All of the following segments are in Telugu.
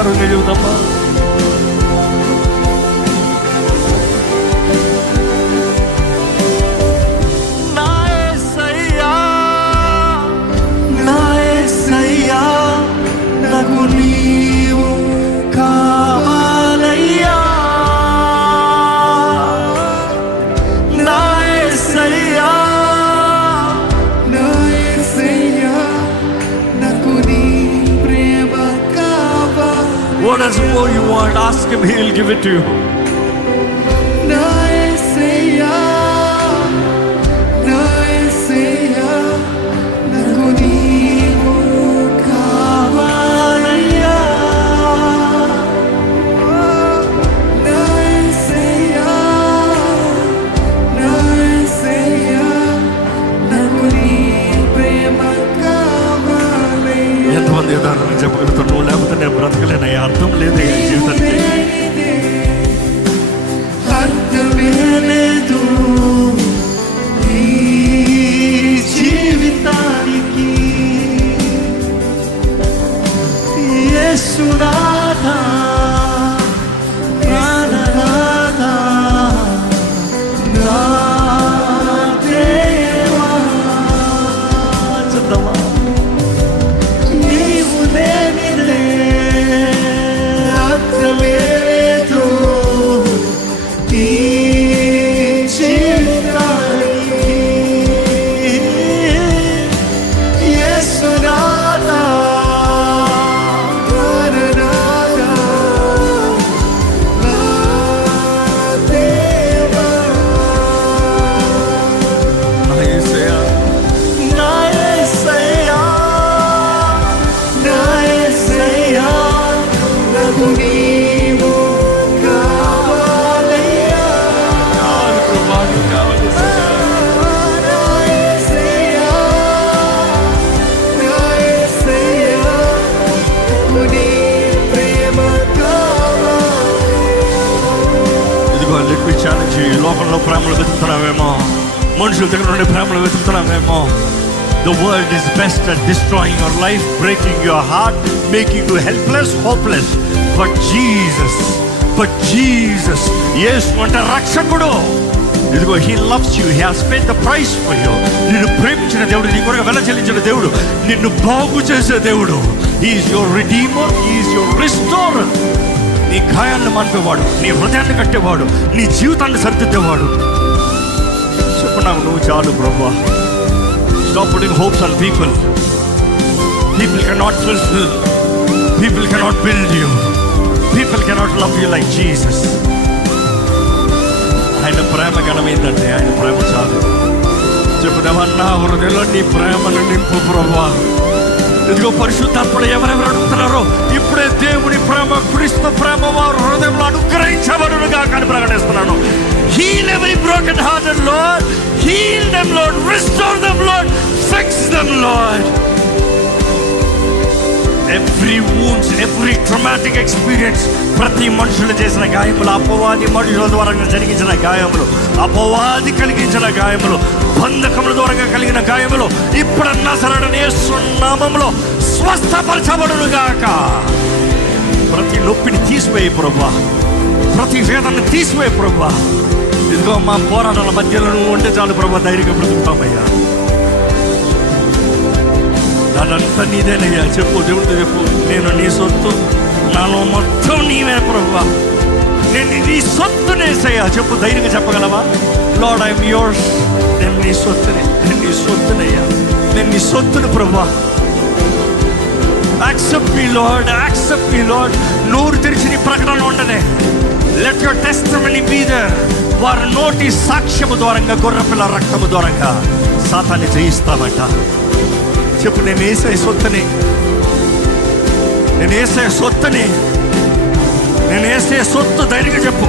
గర్వంగా చెబుతామా? నాకు నీవు కావాలయ్యా, నా యేసయ్యా, నా యేసయ్యా, నాకు నీ ప్రేమ కావాలి. What else more you want? Ask him, he'll give it to you. నా యేసయ్యా, నా యేసయ్యా, నాకు నీవు కావాలయ్యా, నా యేసయ్యా, నా యేసయ్యా, నాకు నీ ప్రేమ కావాలయ్యా. ఎంతమంది ఉదాహరణ చెప్పగలుగుతున్నావు? లేకపోతే నేను బ్రతకలేనయ్యా, అర్థం లేదు జీవితానికి. అర్థమే లేదు ఈ జీవితానికి, యేసునాథా, ప్రాణనాథా, నా దేవా. చెప్తామా? నీవు లేనిదే అర్థమే లేదు ఈ జీవితానికి, యేసునాథా, ప్రాణనాథా, నా దేవా. నా యేసయ్యా, నా యేసయ్యా, నా యేసయ్యా, నాకు నీవు కావాలయ్యా, కావాలి ప్రభా, నీవు కావాలి యేసయ్యా. నా యేసయ్యా, నా యేసయ్యా, నాకు నీ ప్రేమ కావాలి. ఇదిగో let me challenge you. ఈ లోకంలో ప్రేమలు వెతుకుతున్నావేమో, మనుషుల దగ్గర నుండి ప్రేమలు వెతుకుతున్నావేమో. The world is best at destroying your life, breaking your heart, making you helpless, hopeless. But Jesus, యేసు అంటే రక్షకుడు. ఇదిగో he loves you, he has paid the price for you. నిన్ను ప్రేమించిన దేవుడు, నీ కొరకు వెల చెల్లించిన దేవుడు, నిన్ను బాగు చేసే దేవుడు. He is your redeemer, he is your restorer. నీ గాయాన్ని మాన్పేవాడు, నీ హృదయాన్ని కట్టేవాడు, నీ జీవితాన్ని సరిదిద్దేవాడు. చెప్పు నాకు, నువ్వు చాలు ప్రభువా. Stop putting hopes on people. People cannot fulfill. People cannot build you. People cannot love you like Jesus. ఆయన ప్రేమ ఘనమైందంటే ఆయన ప్రేమ చాలు. చెప్పుదేవా, నా హృదయంలో నీ ప్రేమను నింపు ప్రభువా. ఇదిగో పరిశుద్ధాత్ముడు ఎవరెవరు అడుగుతున్నారో ఇప్పుడే దేవుని ప్రేమ, క్రీస్తు ప్రేమ వారు హృదయంలో అనుగ్రహించబడునుగా కానీ ప్రకటిస్తున్నాను. Heal every broken hearted, Lord. Heal them, Lord. Restore them, Lord. Fix them, Lord. Every wounds, every traumatic experience, ప్రతి మనుషులు చేసిన గాయములు, అపవాది మనుషుల ద్వారా జరిగించిన గాయములు, అపవాది కలిగించిన గాయములు, బంధకముల ద్వారా కలిగిన గాయములు ఇప్పుడు నజరేయుడైన యేసు నామములో స్వస్థపరచబడునుగాక. ప్రతి నొప్పిని తీసివేయి ప్రభువా, ప్రతి వేదనను తీసివేయి ప్రభువా. ఇదిగో మా పోరాటాల మధ్యలో నువ్వు ఉంటే చాలు ప్రభువా, ధైర్యంగా బ్రతుకుతామయ్యా. నాదంతా నీదేనయ్యా. చెప్పు, దేవుడితో చెప్పు, నేను నీ సొత్తు, నాలో మొత్తం నీవే ప్రభువా, నేను నీ సొత్తునేసయ్యా. చెప్పు, ధైర్యంగా చెప్పగలవా? Lord, I'm yours. నేను నీ సొత్తుని, నేను నీ సొత్తునయ్యా, నేను నీ సొత్తును ప్రభువా. Accept me lord, accept me lord. నోరు తెరిచి నీ ప్రకటన ఉండనే. Let your testimony be there. వారి నోటి సాక్ష్యము ద్వారంగా, గొర్రెపిల్ల రక్తము ద్వారంగా సాతాన్ని జయిస్తామంట. చెప్పు, నేను యేసయ్య సొత్తుని, నేను యేసయ్య సొత్తుని, నేను యేసయ్య సొత్తు. ధైర్యంగా చెప్పు.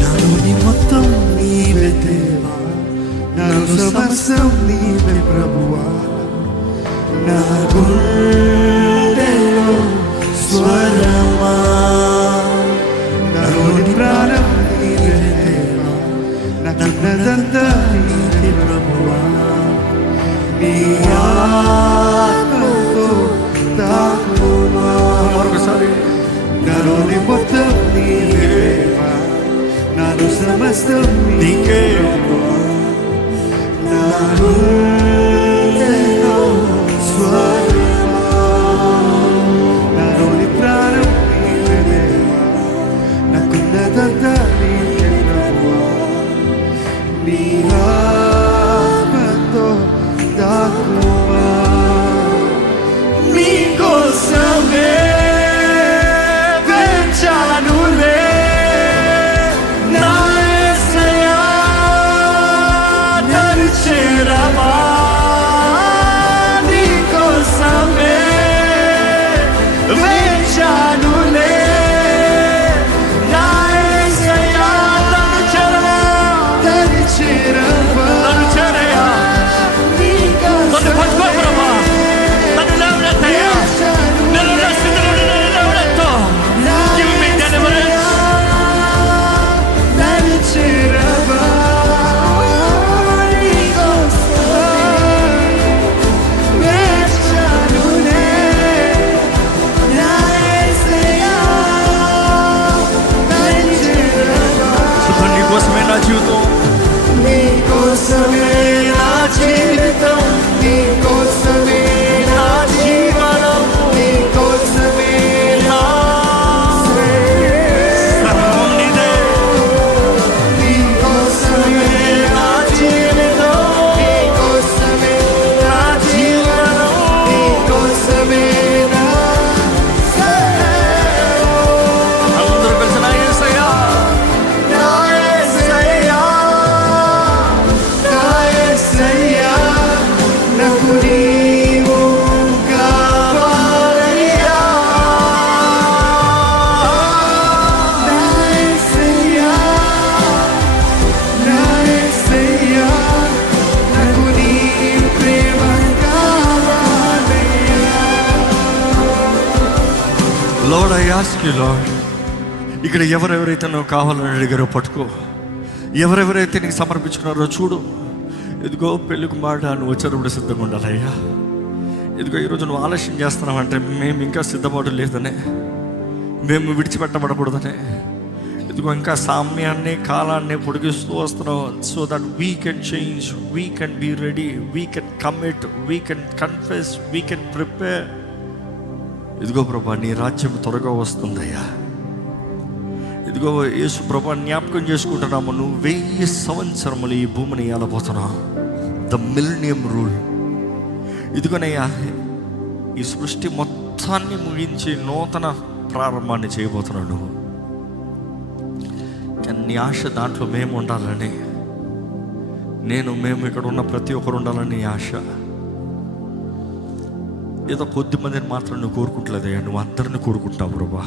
నాలోని మొత్తం నీవే దేవా, నాలో సమస్తం నీవే ప్రభువా. నా గుండెలో స్వరమా, నాలో నాలోని మొత్తం నీవే దేవా, నాలో సమస్తం నీకే ప్రభువా. నా హృదయంలో స్వరమా, నాలోని ప్రాణం నీవే దేవా, నాకున్నదంతా నీకే ప్రభువా. నీ ఆత్మతో దాక్కుమా, నీకోసమే వేచానులే నా యేసయ్యా, దరి చేరవా. నీకోసమే వేచానులే నా యేసయ్యా, దరి చేరవా, దరి చేరవా, నన్ను చేరయ్యా, నన్ను పట్టుకో ప్రభా, నన్ను లేవనెత్తయ్యా, నేను నా స్థితిలో నుండి నన్ను లేవనెత్తు. Give me deliverance. సుఖం నీకోసమే నా జీవితం, నీకోసమే నా జీవితం, నీకోసమే నా జీవనం, నీకోసమే నా సర్వం నీదే. నీకోసమే నా జీవితం, నీకోసమే నా జీవనం, నీకోసమే నా అందరూ కలిసి నా యేసయ్యా, నా యేసయ్యా, నా యేసయ్యా, నాకు నీవు కావాలయ్యా. నా యేసయ్యా, నా యేసయ్యా, నాకు నీ ప్రేమ కావాలయ్యా. Lord, I ask you, Lord, ఇక్కడ ఎవరెవరైతే నువ్వు కావాలని అడిగారో పట్టుకో, ఎవరెవరైతే నీకు సమర్పించుకున్నారో చూడు. ఇదిగో పెళ్ళికి మాట నువ్వు వచ్చేటప్పుడు సిద్ధంగా ఉండాలయ్యా. ఇదిగో ఈరోజు నువ్వు ఆలస్యం చేస్తున్నావంటే మేము ఇంకా సిద్ధపడడం లేదనే, మేము విడిచిపెట్టబడకూడదనే. ఇదిగో ఇంకా సమయాన్ని కాలాన్ని పొడిగిస్తూ వస్తున్నావు. So that we can change, we can be ready, we can commit, we can confess, we can prepare. ఇదిగో ప్రభా, నీ రాజ్యం త్వరగా వస్తుందయ్యా. ఇదిగో యేసు ప్రభా, జ్ఞాపకం చేసుకుంటున్నాము, నువ్వు 1000 సంవత్సరములు ఈ భూమిని ఏలబోతున్నావు. The millennium rule. ఇదిగోనయ్యా, ఈ సృష్టి మొత్తాన్ని ముగించి నూతన ప్రారంభాన్ని చేయబోతున్నావు నువ్వు. కానీ నీ ఆశ దాంట్లో మేము ఉండాలని, మేము ఇక్కడ ఉన్న ప్రతి ఒక్కరు ఉండాలని నీ ఆశ. ఏదో కొద్ది మందిని మాత్రం నువ్వు కోరుకుంటలేదయ్యా, నువ్వు అందరిని కోరుకుంటావు ప్రభా.